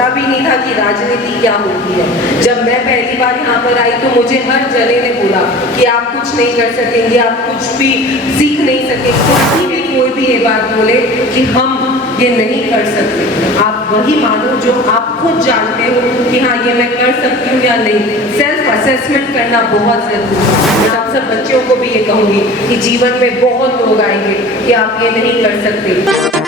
पता भी नहीं था कि राजनीति क्या होती है। जब मैं पहली बार यहाँ पर आई तो मुझे हर जने ने बोला कि आप कुछ नहीं कर सकेंगे, आप कुछ भी सीख नहीं सकेंगे। कोई भी ये बात बोले कि हम ये नहीं कर सकते, आप वही मानो जो आप खुद जानते हो कि हाँ ये मैं कर सकती हूँ या नहीं। सेल्फ असेसमेंट करना बहुत जरूरी है। मैं आप सब बच्चों को भी ये कहूँगी कि जीवन में बहुत लोग आएंगे कि आप ये नहीं कर सकते।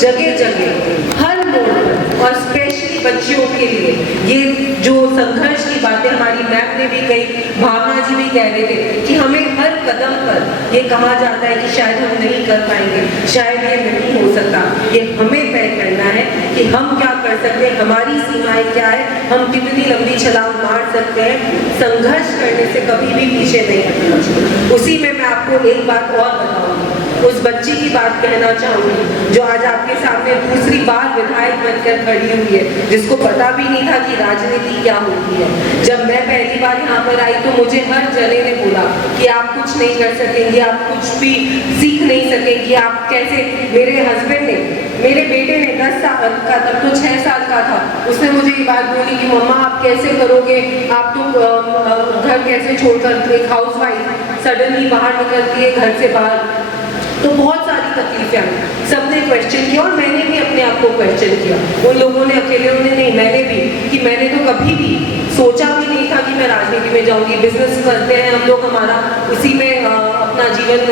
जगह जगह हर मोड़ पर और स्पेशली बच्चियों के लिए ये जो संघर्ष की बातें हमारी मैम ने भी कही, भावना जी भी कह रहे थे कि हमें हर कदम पर ये कहा जाता है कि शायद हम नहीं कर पाएंगे, शायद ये नहीं हो सकता। ये हमें तय करना है कि हम क्या कर सकते हैं, हमारी सीमाएं क्या है, हम कितनी लंबी छलांग मार सकते हैं। संघर्ष करने से कभी भी पीछे नहीं हटना चाहिए। उसी में मैं आपको एक बात और बताऊंगी, उस बच्ची की बात कहना चाहूंगी जो आज आपके सामने दूसरी बार विधायक बनकर खड़ी हुई है, जिसको पता भी नहीं था कि राजनीति क्या होती है। जब मैं पहली बार यहाँ पर आई तो मुझे हर जने ने बोला कि आप कुछ नहीं कर सकेंगे, आप कुछ भी सीख नहीं सकेंगे, आप कैसे। मेरे हस्बैंड ने, मेरे बेटे ने 10 साल का तब तो 6 साल का था, उसने मुझे ये बात बोली कि मम्मा आप कैसे करोगे, आप तो घर कैसे छोड़कर, एक हाउसवाइफ सडनली बाहर निकलती है घर से बाहर। तो बहुत सारी तकलीफें आई, सबने क्वेश्चन किया और मैंने भी अपने आप को क्वेश्चन किया। उन लोगों ने, अकेले उन्होंने नहीं, मैंने भी, कि मैंने तो कभी भी सोचा भी नहीं था कि मैं राजनीति में जाऊंगी। बिजनेस करते हैं हम लोग, हमारा उसी में अपना जीवन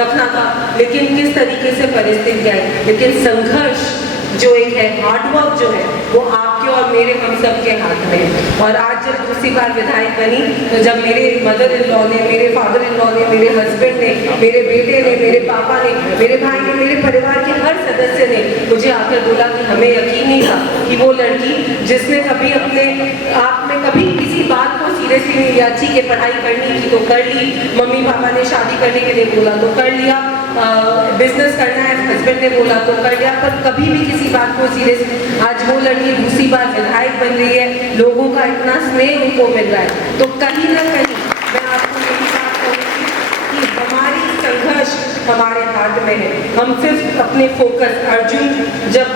रखना था, लेकिन किस तरीके से परिस्थिति आई। लेकिन संघर्ष जो एक है, हार्डवर्क जो है, वो आपके और मेरे, हम सब के हाथ में है। और आज जब दूसरी बार विधायक बनी तो जब मेरे मदर इन लॉ ने, मेरे फादर इन लॉ ने, मेरे हस्बैंड ने, मेरे बेटे ने, मेरे पापा ने, मेरे भाई ने, मेरे परिवार के हर सदस्य ने मुझे आकर बोला कि हमें यकीन नहीं था कि वो लड़की जिसने कभी अपने आप में कभी किसी बात को सीरियसली नहीं लिया, ठीक है पढ़ाई करनी थी तो कर ली, मम्मी पापा ने शादी करने के लिए बोला तो कर लिया, बिजनेस करना है हस्बैंड ने बोला तो कर लिया, पर कभी भी किसी बात को सीरियस। आज वो लड़की दूसरी बार विधायक बन रही है, लोगों का इतना स्नेह उनको मिल रहा है। तो कहीं ना कहीं मैं आपको यही बात कहूँगी कि हमारी संघर्ष हमारे हाथ में है। हम सिर्फ अपने फोकस, अर्जुन जब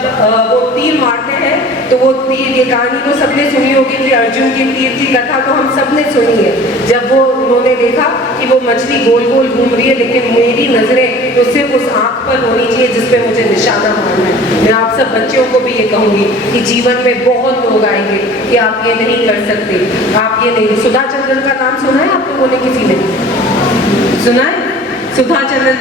वो तीर मारते हैं तो वो तीर, ये कहानी तो सबने सुनी होगी कि अर्जुन की तीर की कथा तो हम सबने सुनी है। जब वो उन्होंने देखा कि वो मछली गोल गोल घूम रही है, लेकिन मेरी नजरें तो सिर्फ उस आंख पर होनी चाहिए जिसपे मुझे निशाना मारना है। मैं आप सब बच्चों को भी ये कहूंगी कि जीवन में बहुत लोग आएंगे कि आप ये नहीं कर सकते, आप ये नहीं। सुधा चंद्रन का नाम सुना है आप लोगों ने, किसी ने सुना है? सुधा चंद्रन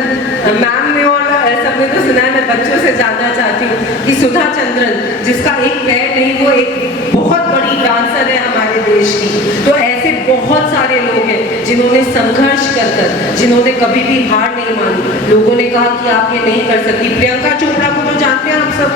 मैम ने और सबने तो सुना है। मैं बच्चों से जानना चाहती हूँ कि सुधा चंद्रन, जिसका एक पैर नहीं, वो एक बहुत बड़ी डांसर है हमारे देश की। तो ऐसे बहुत सारे लोग हैं जिन्होंने संघर्ष कर, जिन्होंने कभी भी हार नहीं मानी। लोगों ने कहा कि आप ये नहीं कर सकती। प्रियंका चोपड़ा को तो जानते हैं आप सब,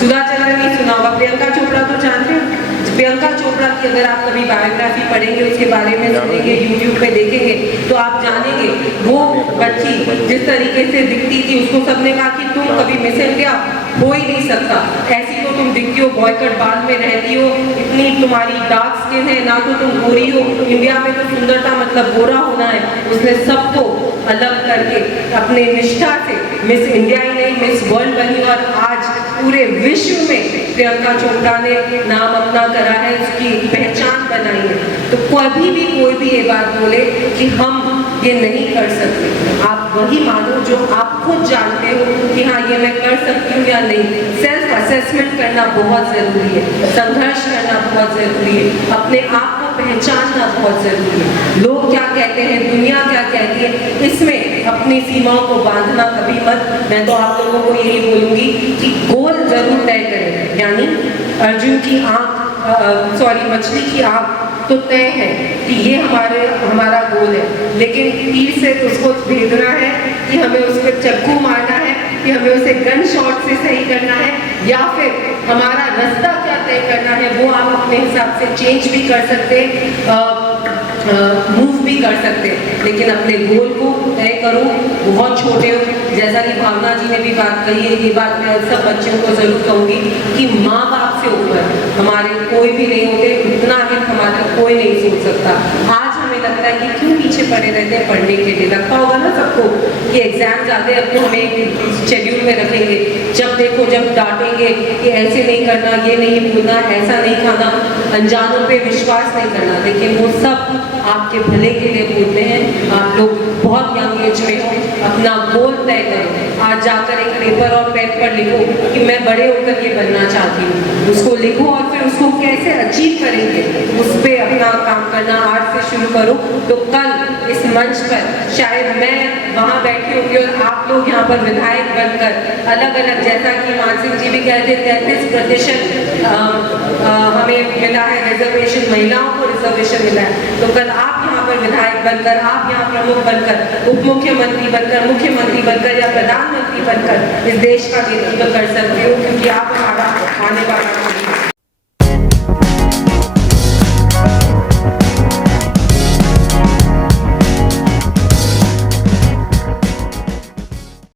सुधा चंद्रन नहीं सुना होगा, प्रियंका चोपड़ा तो जानते हैं। प्रियंका चोपड़ा की अगर आप कभी बायोग्राफी पढ़ेंगे, उसके बारे में सुनेंगे, यूट्यूब पे देखेंगे तो आप जानेंगे वो बच्ची जिस तरीके से दिखती थी, उसको सबने कहा कि तुम कभी मिस इंडिया हो ही नहीं सकता, ऐसी तो तुम दिखती हो, बॉयकट बाल में रहती हो, इतनी तुम्हारी डार्क स्किन है, ना तो तुम गोरी हो, इंडिया में तो सुंदरता मतलब गोरा होना है। उसने सबको अलग करके अपने निष्ठा से मिस इंडिया ही नहीं, मिस वर्ल्ड बनी और आज पूरे विश्व में प्रियंका चोपड़ा ने नाम अपना करा है, उसकी पहचान बनाई है। तो कभी भी कोई भी ये बात बोले कि हम ये नहीं कर सकते, आप वही मानो जो आप खुद जानते हो कि हाँ ये मैं कर सकती हूँ या नहीं। सेल्फ असेसमेंट करना बहुत जरूरी है, संघर्ष करना बहुत जरूरी है, अपने आप को पहचानना बहुत जरूरी है। लोग क्या कहते हैं, दुनिया क्या कहती है, इसमें अपनी सीमाओं को बांधना कभी मत। मैं तो आप लोगों को यही बोलूंगी कि गोल जरूर तय करें, यानी अर्जुन की आंख, मछली की आंख तो तय है कि ये हमारा गोल है, लेकिन तीर से उसको भेजना है कि हमें उस पर चक्कू मारना है, कि हमें उसे गन शॉट से सही करना है, या फिर हमारा रास्ता क्या तय करना है वो आप अपने हिसाब से चेंज भी कर सकते हैं, मूव भी कर सकते हैं, लेकिन अपने गोल को तय करो। बहुत छोटे हो, जैसा कि भावना जी ने भी बात कही है, ये बात मैं सब बच्चों को जरूर कहूँगी कि माँ बाप से ऊपर हमारे कोई भी नहीं होते, उतना हित हमारा कोई नहीं सोच सकता। आज हमें लगता है कि क्यों पीछे पड़े रहते हैं पढ़ने के लिए। लगता होगा ना सबको कि एग्जाम्स आते हैं अब तो हमें शेड्यूल में रखेंगे, जब देखो जब डांटेंगे कि ऐसे नहीं करना, ये नहीं बोलना, ऐसा नहीं खाना, अनजानों पे विश्वास नहीं करना, लेकिन वो सब आपके भले के लिए बोलते हैं। आप लोग बहुत यंग एज में हो, अपना गोल तय करो। आज जाकर एक पेपर और पेन पर लिखो कि मैं बड़े होकर ये बनना चाहती हूँ, उसको लिखो और फिर उसको कैसे अचीव करेंगे उस पर अपना काम करना आज से शुरू करो। तो कल इस मंच पर शायद मैं वहाँ बैठी होंगी और आप लोग यहाँ पर विधायक बनकर अलग अलग, जैसा कि मान सिंह जी भी कहते 33% हमें मिला है रिजर्वेशन, महिलाओं को रिजर्वेशन मिला है, तो कल आप यहाँ पर विधायक बनकर, आप यहाँ प्रमुख बनकर, उप मुख्यमंत्री बनकर, मुख्यमंत्री बनकर या प्रधानमंत्री बनकर इस देश का नेतृत्व कर सकते हो, क्योंकि आप हमारा आने वाला